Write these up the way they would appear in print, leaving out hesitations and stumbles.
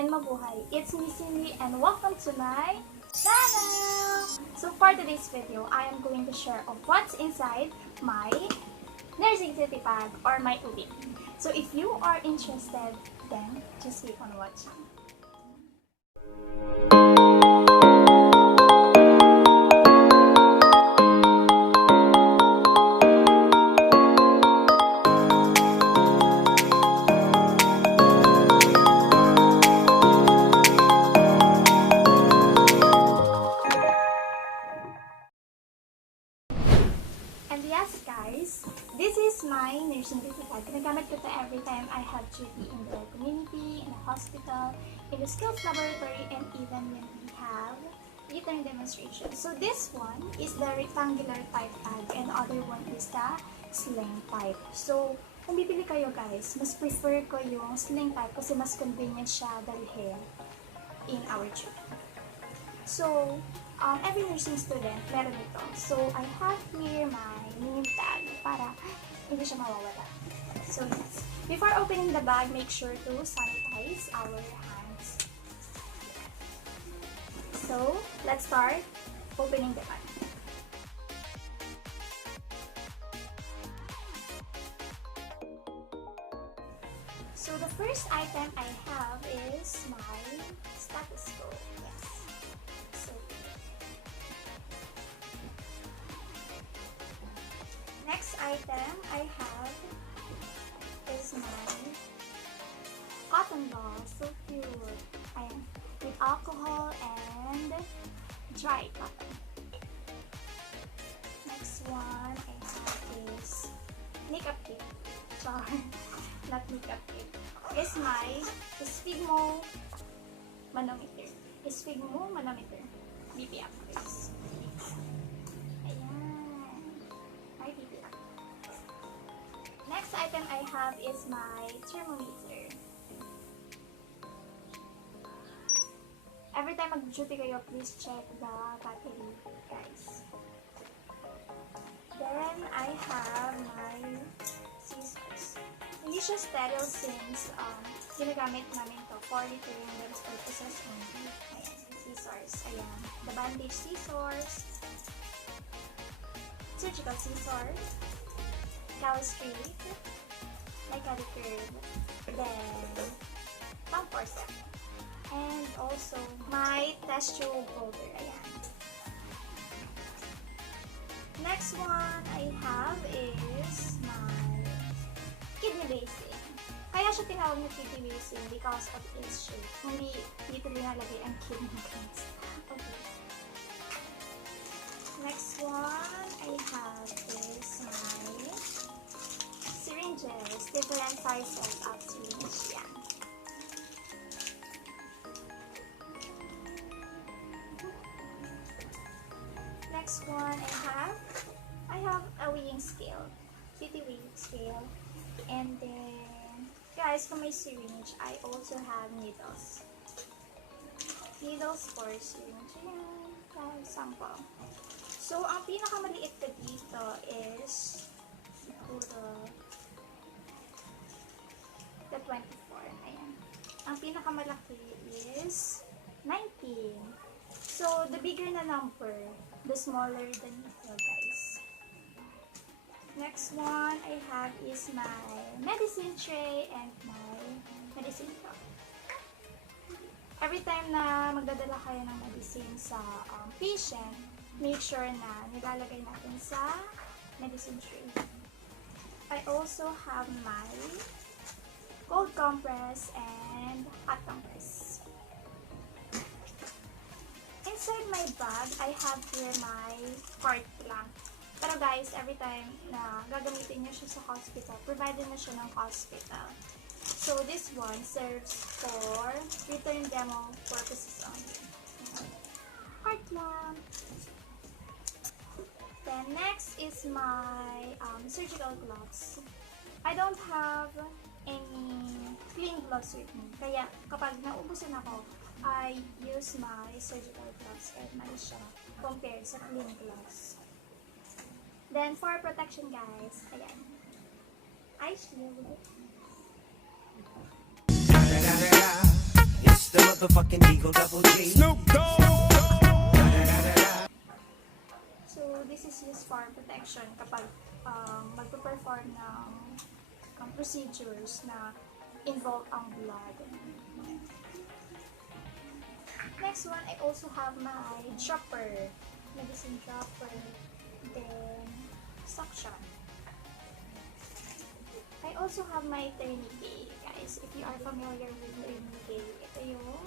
and mabuhay! It's me, Cindy, and welcome to my channel! So for today's video, I am going to share of what's inside my nursing city bag or my ubi. So if you are interested, then just keep on watching. And yes guys, this is my nursing city bag. Ginagamit ko ito every time I have duty in the community, in the hospital, in the skills laboratory, and even when we have written demonstration. So this one is the rectangular type bag and the other one is the sling type. So kung bibili kayo guys, mas prefer ko yung sling type kasi mas convenient siya dalhin in our duty. So, every nursing student meron ito. So, I have here my name tag para hindi siya mawawala. So, yes. Before opening the bag, make sure to sanitize our hands. So, let's start opening the bag. So, the first item I have is my stethoscope. Yes. So, next item I have is my cotton ball, so pure, and with alcohol and dry cotton. Next one I have is makeup kit. Char, not makeup kit. Is my sphygmo manometer. Sphygmo manometer. BPM please. Next item I have is my thermometer. Every time mag-duty kayo, please check the battery, guys. Then I have my scissors. Hindi siya sterile since ginagamit namin to for literary purposes only. Ayan, scissors. Ayan, the bandage scissors, surgical scissors, callus straight, lyka curve, then pump forceps, and also my test tube holder. Ayan. Next one I have is my kidney basin. Kaya siya tinawag na kidney basin because of its shape. Hindi dito linalagay ang kidney guys. Okay. Next one I have is my syringes, different sizes of syringe. Yan. Next one I have a weighing scale, city weighing scale, and then guys, for my syringe, I also have needles. Needles for syringe. Yan, sample. So, ang pinakamaliit ko dito is siguro the 24. Ayan. Ang pinakamalaki is 19. So, the bigger na number, the smaller the needle, guys. Next one I have is my medicine tray and my medicine cup. Every time na magdadala kayo ng medicine sa patient, make sure na nilalagay natin sa medicine tray. I also have my cold compress and hot compress. Inside my bag, I have here my heart clamp. Pero guys, every time na gagamitin nyo siya sa hospital, provided na siya ng hospital. So this one serves for return demo purposes only. Heart clamp. Then next is my surgical gloves. I don't have any clean gloves with me. Kaya kapag naubusan ako, I use my surgical gloves and my siya compared sa clean gloves. Then for protection guys, ayan. Eye shield. It's the motherfucking Eagle Double G. Snoop Dogg. So, this is used for protection kapag magpe-perform ng procedures na involve ang blood. Next one, I also have my dropper, medicine dropper, then suction. I also have my tourniquet, guys. If you are familiar with tourniquet, ito yung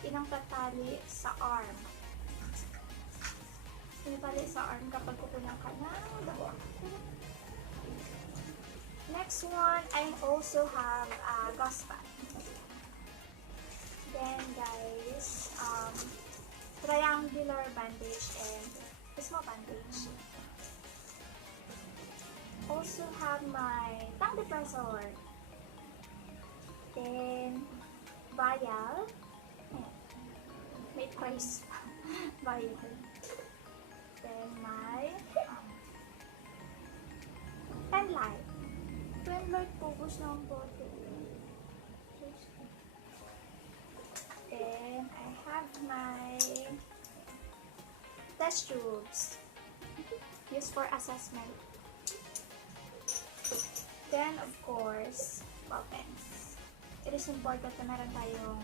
pinangtatali sa arm. Pinatali sa arm kapag kukunan ka ng dabo. Next one, I also have a gauze pad. Then, guys, triangular bandage and small bandage. Also have my tongue depressor. Then, vial. May price. Vial. Then, my pen light. Pen light, focus ng bote. Then, I have my test tubes used for assessment. Then, of course, ball pens. It is important na meron tayong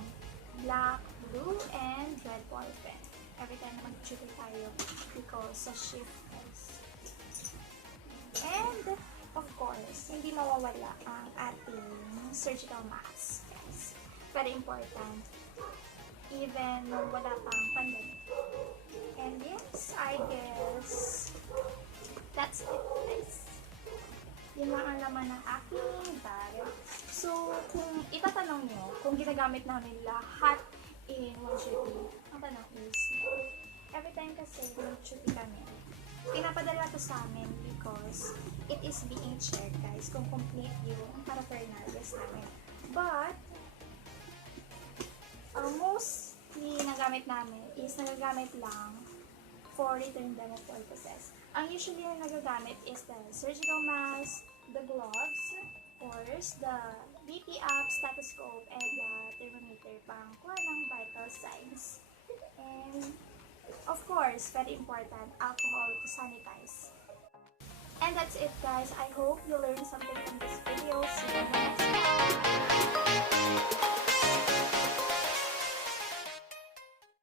black, blue, and red ball pen every time na mag-duty tayo because sa shift, guys. And, of course, hindi mawawala ang ating surgical mask, guys. Very important. Even wala pang pandemic. And yes, I guess that's it, guys. Yun lang ang laman ng aking bag. So, kung itatanong nyo, kung ginagamit namin lahat in one duty, ang tanong is, every time kasi mag-duty kami, pinapadala to sa amin because it is being checked, guys, kung complete yung paraphernalias namin. But, mostly nagamit namin is nagagamit lang for return demo purposes. Ang usually na nagagamit is the surgical mask, the gloves, of course, the BP app, stethoscope, and the thermometer pang kuha ng vital signs. And, of course, very important, alcohol to sanitize. And that's it, guys. I hope you learned something from this video. See you in the next one.